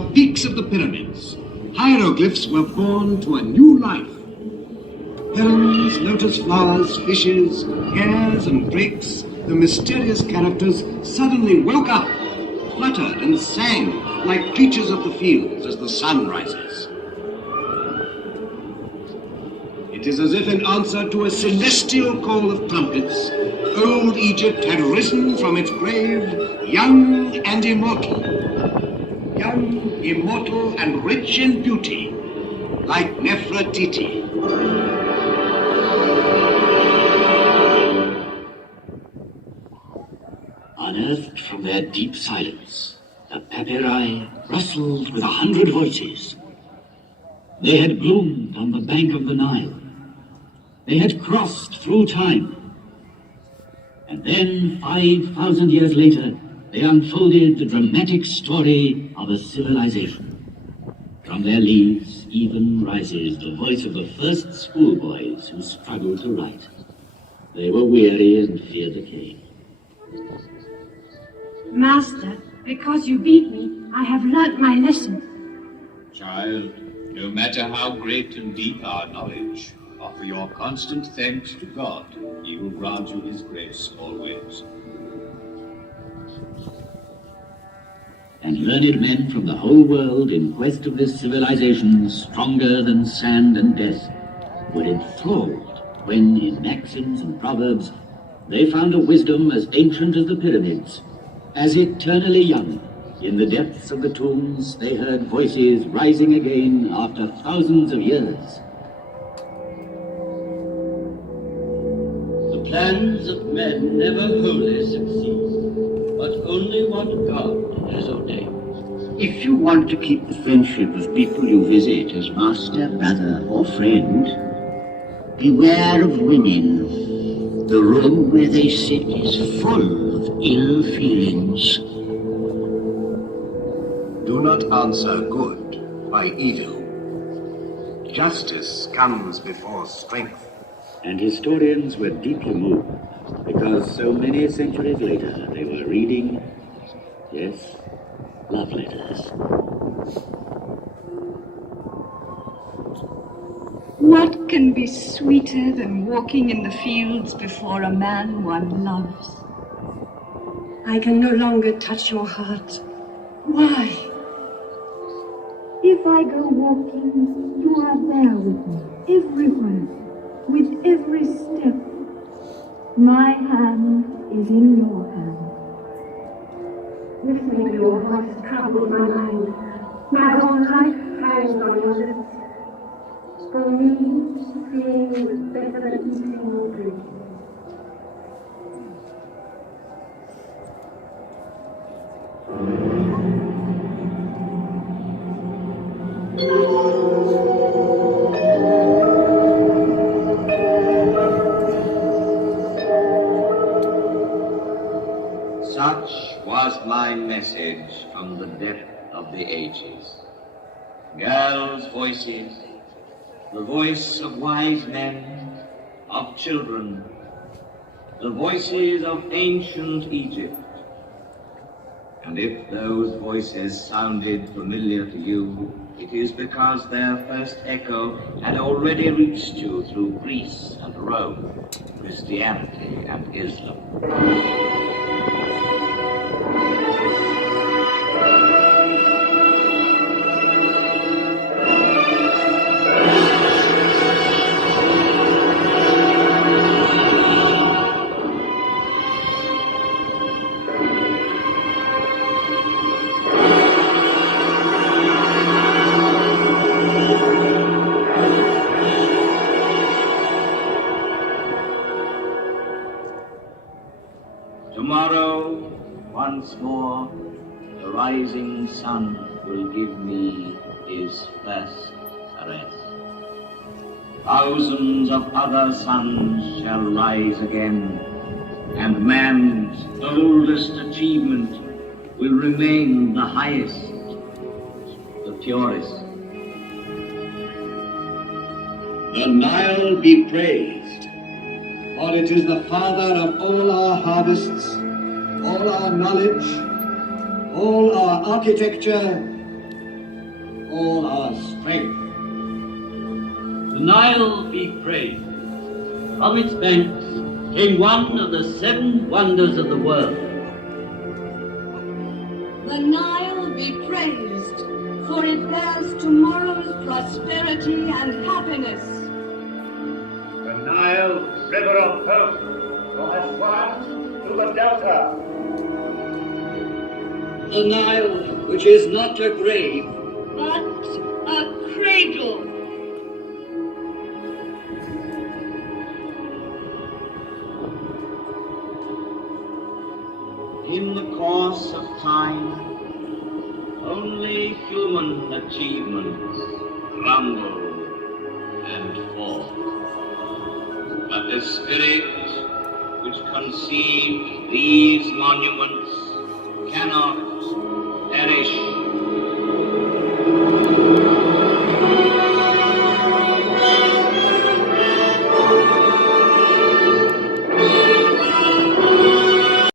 peaks of the pyramids, hieroglyphs were born to a new life. Herons, lotus flowers, fishes, hares and drakes, the mysterious characters suddenly woke up, fluttered and sang like creatures of the fields as the sun rises. It is as if in answer to a celestial call of trumpets, old Egypt had risen from its grave, young and immortal. Young, immortal, and rich in beauty, like Nefertiti. Unearthed from their deep silence, the papyri rustled with 100 voices. They had bloomed on the bank of the Nile. They had crossed through time. And then, 5,000 years later, they unfolded the dramatic story of a civilization. From their leaves even rises the voice of the first schoolboys who struggled to write. They were weary and feared the cave. Master, because you beat me, I have learnt my lesson. Child, no matter how great and deep our knowledge, offer your constant thanks to God. He will grant you his grace always. And learned men from the whole world in quest of this civilization stronger than sand and death were enthralled when, in maxims and proverbs, they found a wisdom as ancient as the pyramids, as eternally young. In the depths of the tombs, they heard voices rising again after thousands of years. The plans of men never wholly succeed, but only what God has ordained. If you want to keep the friendship of people you visit as master, brother, or friend, beware of women. The room where they sit is full of ill feelings. Do not answer good by evil. Justice comes before strength. And historians were deeply moved, because so many centuries later they were reading, yes, love letters. What can be sweeter than walking in the fields before a man one loves? I can no longer touch your heart. Why? If I go walking, you are there with me, everywhere, with every step. My hand is in your hand. Listening to your voice troubles my mind. My whole life hangs on your lips. For me, seeing was better than eating or drinking. Such was my message from the depth of the ages. Girls' voices, the voice of wise men, of children, the voices of ancient Egypt. And if those voices sounded familiar to you, it is because their first echo had already reached you through Greece and Rome, Christianity and Islam. Tomorrow, once more, the rising sun will give me his first caress. Thousands of other suns shall rise again, and man's oldest achievement will remain the highest, the purest. The Nile be praised, for it is the father of all our harvests, all our knowledge, all our architecture, all our strength. The Nile be praised. From its banks came one of the 7 wonders of the world. The Nile be praised, for it bears tomorrow's prosperity and happiness. The Nile, river of hope, from Aswan to the Delta. The Nile, which is not a grave, But a cradle. In the course of time, only human achievements crumble and fall. But the spirit which conceived these monuments cannot perish